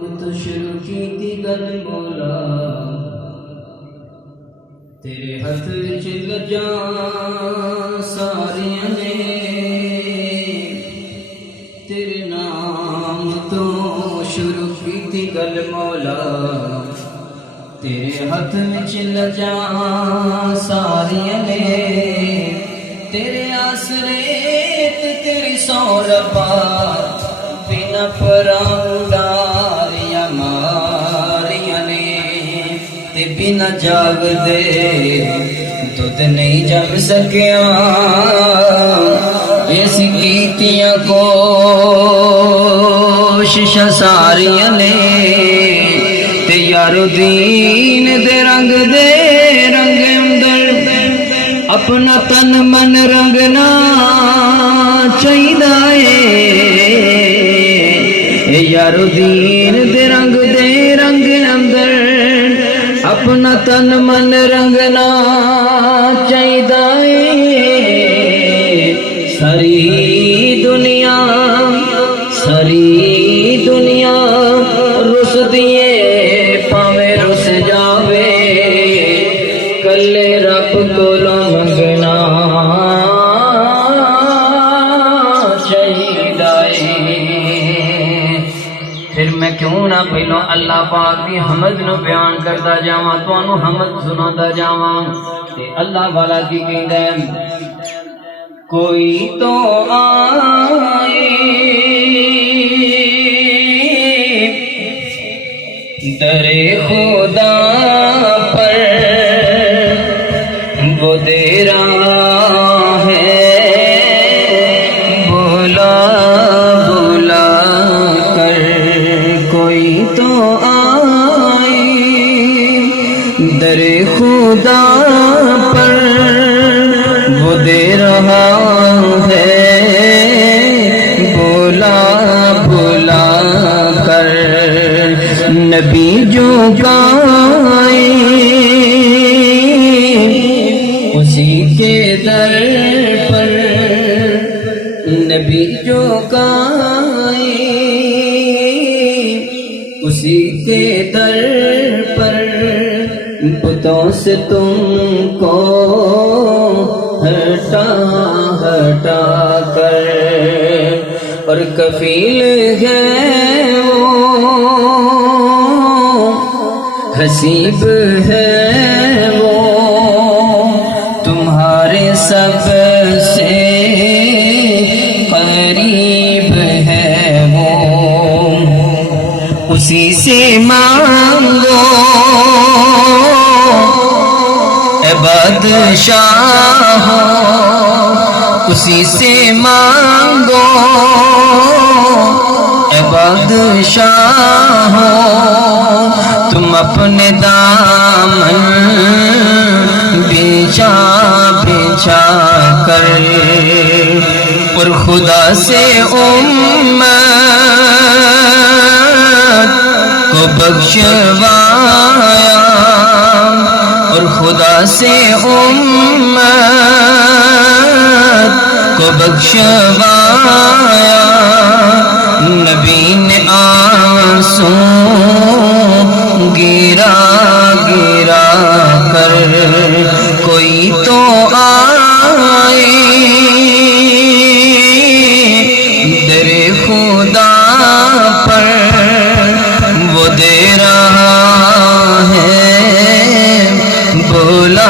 تو شروع کی تھی گل مولا تیرے ہاتھ وچ لجاں ساریاں نے تیرے نام تو شروع کی تھی گل مولا تیرے ہاتھ وچ لجاں ساریاں نے تیرے آسرے تے تیری سو ربا بنا پراؤڈاریاں ماریاں نے تے بنا جاگ دے دودھ نہیں جم سکیا ایسی کیتیاں کوششاں ساریاں نے تے یارو دین دے رنگ اندر اپنا تن من رنگنا چاہیدا اے یارو دین دے رنگ اندر اپنا تن من رنگنا چاہیدا اے ساری دنیا رس دیے پاویں رس جاوے کلے رب کولوں منگنا چاہیدا اے پھر میں کیوں نہ پہلو اللہ پاک دی حمد نو بیان کرتا جاواں تانوں حمد سناتا جاواں تے اللہ والا کی کہندا ہے کوئی تو آئے در خدا پر وہ دے رہا ہے بولا کر کوئی تو آئے در خدا پر وہ دے رہا ہے بولا کر نبی جو گائے اسی کے در پر نبی جو گائے اسی کے در پر بتوں سے تم کو ہٹا کر اور کفیل ہے وہ حسیب ہے وہ تمہارے سب سے قریب ہے وہ اسی سے مانگو اے بادشاہ اسی سے مانگو اے بادشاہ تم اپنے دامن بچھا کر اور خدا سے امت کو بخشوایا اور خدا سے امت کو بخشوایا نبی نے آنسو گرا کر کوئی تو آئے در خدا پر وہ دے رہا ہے بولا